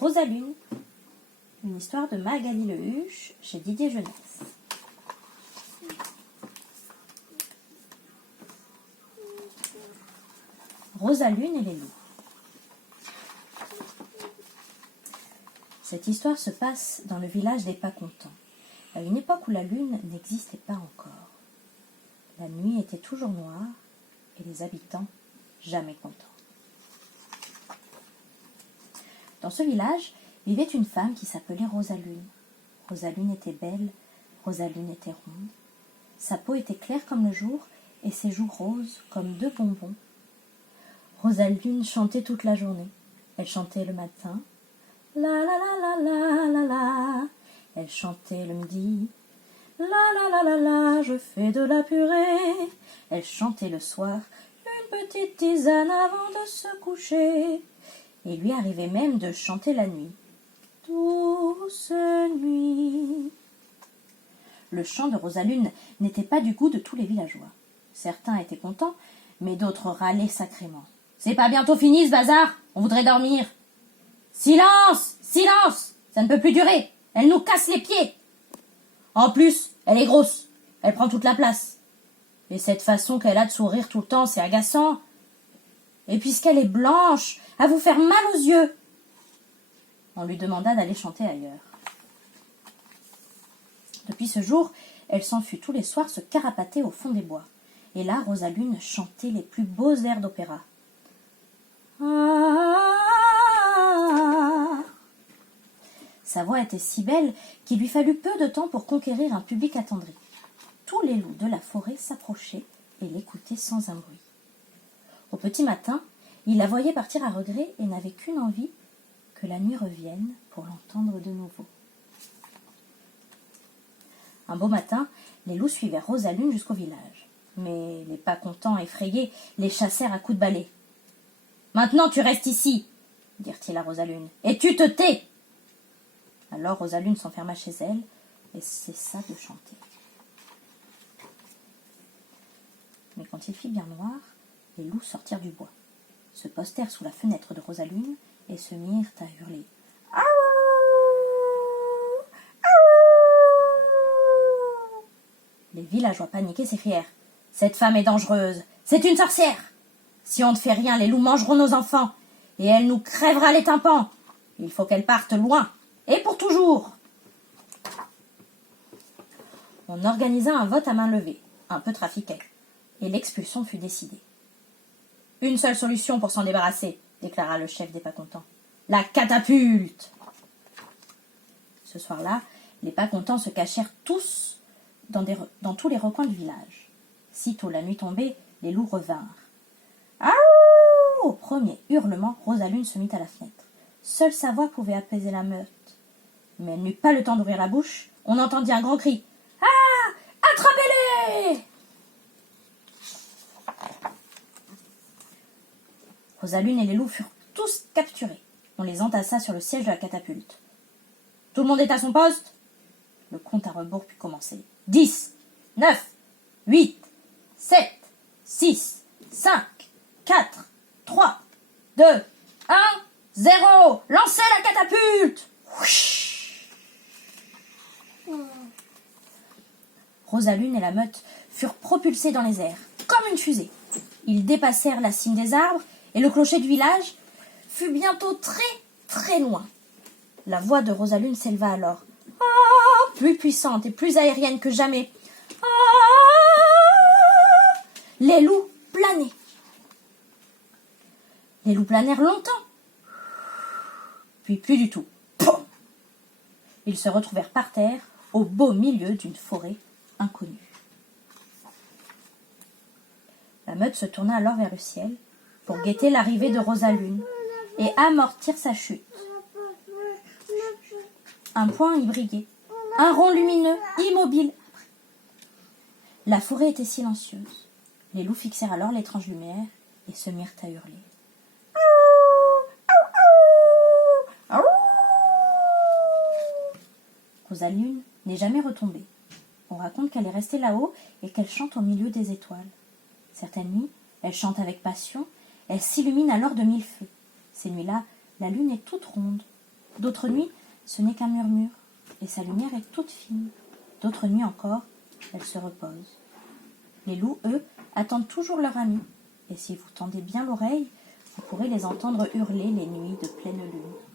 Rosalune, une histoire de Magali Le Huche chez Didier Jeunesse. Rosalune et les loups. Cette histoire se passe dans le village des Pas-Contents, à une époque où la lune n'existait pas encore. La nuit était toujours noire et les habitants jamais contents. Dans ce village vivait une femme qui s'appelait Rosalune. Rosalune était belle, Rosalune était ronde. Sa peau était claire comme le jour et ses joues roses comme deux bonbons. Rosalune chantait toute la journée. Elle chantait le matin, la la la la la la la. Elle chantait le midi, la la la la la, je fais de la purée. Elle chantait le soir, une petite tisane avant de se coucher. Il lui arrivait même de chanter la nuit. Douce nuit. Le chant de Rosalune n'était pas du goût de tous les villageois. Certains étaient contents, mais d'autres râlaient sacrément. « C'est pas bientôt fini ce bazar, on voudrait dormir. »« Silence, silence, ça ne peut plus durer, elle nous casse les pieds. En plus, elle est grosse, elle prend toute la place. Et cette façon qu'elle a de sourire tout le temps, c'est agaçant. Et puisqu'elle est blanche, à vous faire mal aux yeux. » On lui demanda d'aller chanter ailleurs. Depuis ce jour, elle s'en fut tous les soirs se carapater au fond des bois. Et là, Rosalune chantait les plus beaux airs d'opéra. Ah. Sa voix était si belle qu'il lui fallut peu de temps pour conquérir un public attendri. Tous les loups de la forêt s'approchaient et l'écoutaient sans un bruit. Au petit matin, il la voyait partir à regret et n'avait qu'une envie, que la nuit revienne pour l'entendre de nouveau. Un beau matin, les loups suivirent Rosalune jusqu'au village. Mais les Pas-Contents, effrayés, les chassèrent à coups de balai. « Maintenant tu restes ici, » dirent-ils à Rosalune, « et tu te tais !» Alors Rosalune s'enferma chez elle et cessa de chanter. Mais quand il fit bien noir, les loups sortirent du bois, se postèrent sous la fenêtre de Rosalune et se mirent à hurler. « Aouh ! Aouh !» Les villageois paniqués s'écrièrent. « Cette femme est dangereuse, c'est une sorcière. Si on ne fait rien, les loups mangeront nos enfants, et elle nous crèvera les tympans. Il faut qu'elle parte loin, et pour toujours. » On organisa un vote à main levée, un peu trafiquet, et l'expulsion fut décidée. « Une seule solution pour s'en débarrasser, » déclara le chef des Pas-Contents. « La catapulte !» Ce soir-là, les Pas-Contents se cachèrent tous dans tous les recoins du village. Sitôt la nuit tombée, les loups revinrent. Aouh ! Au premier hurlement, Rosalune se mit à la fenêtre. Seule sa voix pouvait apaiser la meute. Mais elle n'eut pas le temps d'ouvrir la bouche. On entendit un grand cri. « Ah ! Attrapez-les » Rosalune et les loups furent tous capturés. On les entassa sur le siège de la catapulte. « Tout le monde est à son poste ?» Le compte à rebours put commencer. 10, 9, 8, 7, 6, 5, 4, 3, 2, 1, 0. Lancez la catapulte. Rosalune et la meute furent propulsés dans les airs, comme une fusée. Ils dépassèrent la cime des arbres et le clocher du village fut bientôt très, très loin. La voix de Rosalune s'éleva alors, plus puissante et plus aérienne que jamais. Les loups planaient. Les loups planèrent longtemps, puis plus du tout. Ils se retrouvèrent par terre, au beau milieu d'une forêt inconnue. La meute se tourna alors vers le ciel pour guetter l'arrivée de Rosalune et amortir sa chute. Un point y brillait, un rond lumineux, immobile. La forêt était silencieuse. Les loups fixèrent alors l'étrange lumière et se mirent à hurler. Rosalune n'est jamais retombée. On raconte qu'elle est restée là-haut et qu'elle chante au milieu des étoiles. Certaines nuits, elle chante avec passion, elle s'illumine alors de mille feux. Ces nuits-là, la lune est toute ronde, D'autres nuits, ce n'est qu'un murmure, et sa lumière est toute fine. D'autres nuits encore, elle se repose. Les loups, eux, attendent toujours leur ami, et si vous tendez bien l'oreille, vous pourrez les entendre hurler les nuits de pleine lune.